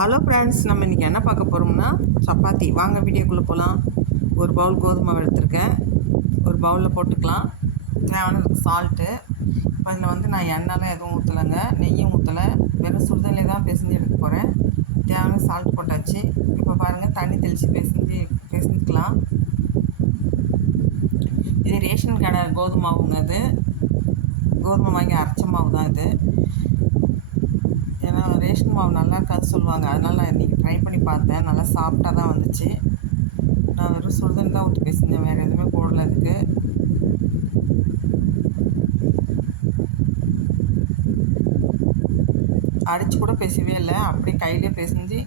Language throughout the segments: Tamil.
ஹலோ ஃப்ரெண்ட்ஸ், நம்ம இன்றைக்கி என்ன பார்க்க போகிறோம்னா சப்பாத்தி. வாங்க வீடியோக்குள்ளே போகலாம். ஒரு பவுல் கோதுமை மாவு எடுத்திருக்கேன், ஒரு பவுலில் போட்டுக்கலாம். தேவையானதுக்கு சால்ட்டு. இப்போ அதில் நான் எண்ணெய்லாம் எதுவும் ஊற்றலைங்க, நெய்யும் ஊற்றலை, வெறும் சுடுதண்ணி தான் பிசைஞ்சு எடுக்க போகிறேன். தேவையான சால்ட் போட்டாச்சு. இப்போ பாருங்கள், தண்ணி தெளித்து பிசைஞ்சிக்கலாம். இது ரேஷன் கடை கோதுமை மாவுங்க. அது கோதுமை வாங்கி அரைச்ச மாவு தான் இது. ஏன்னா ரேஷன் மாவு நல்லா இருக்காது சொல்லுவாங்க, அதனால் நான் இன்றைக்கி ட்ரை பண்ணி பார்த்தேன். நல்லா சாஃப்டாக தான் வந்துச்சு. நான் வெறும் சுடுதண்ணி தான் ஊற்றி பேசினேன், வேறு எதுவுமே போடல அதுக்கு. அடித்து கூட பேசவே இல்லை, அப்படியே கையிலே பேசிஞ்சு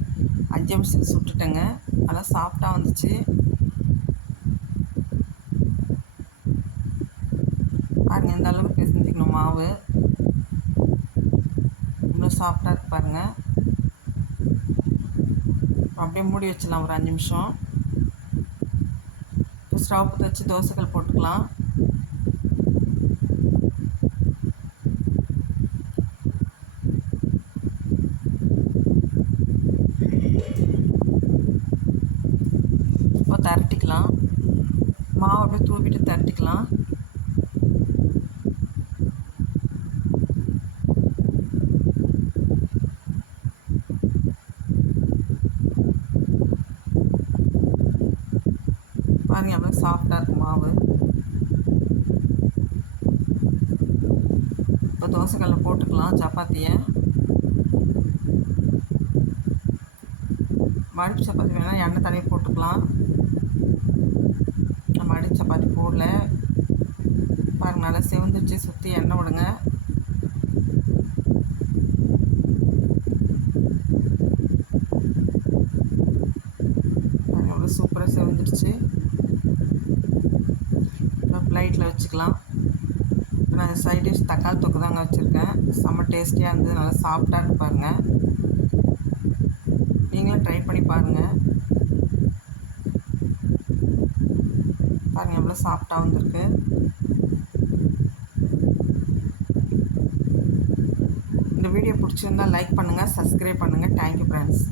5 நிமிஷத்துக்கு சுட்டுட்டேங்க. நல்லா சாஃப்டாக வந்துச்சு. பாருங்கள், இந்த அளவுக்கு பேசிஞ்சிக்கணும் மாவு. இன்னும் சாஃப்டாக இருக்கு பாருங்கள். அப்படியே மூடி வச்சிடலாம் ஒரு 5 நிமிஷம். இப்போ ஸ்டவ் பற்ற வச்சு தோசைக்கல் போட்டுக்கலாம். இப்போ திரட்டிக்கலாம். மாவு அப்படியே தூவிட்டு திரட்டிக்கலாம். பாருங்கள், எவ்வளோ சாஃப்டாக இருக்குது மாவு. இப்போ தோசைக்கல்ல போட்டுக்கலாம் சப்பாத்தியை. மடிப்பு சப்பாத்தி வேணால் எண்ணெய் தடவி போட்டுக்கலாம். நம்ம மடிப்பு சப்பாத்தி போடல. பாருங்கள், நல்லா செவந்துச்சு. சுற்றி எண்ணெய் விடுங்க. பாருங்கள், எவ்வளோ சூப்பராக செவந்துடுச்சு. இப்போ பிளேட்டில் வச்சுக்கலாம். நான் சைட் டிஷ் தக்காளி தொக்கு தாங்க வச்சுருக்கேன். செம்ம டேஸ்டியாக இருந்தது, நல்லா சாஃப்டாக இருக்கு பாருங்கள். நீங்களும் ட்ரை பண்ணி பாருங்கள். பாருங்கள், எவ்வளோ சாஃப்டாக வந்திருக்கு. இந்த வீடியோ பிடிச்சிருந்தால் லைக் பண்ணுங்கள், சப்ஸ்கிரைப் பண்ணுங்கள். Thank you friends.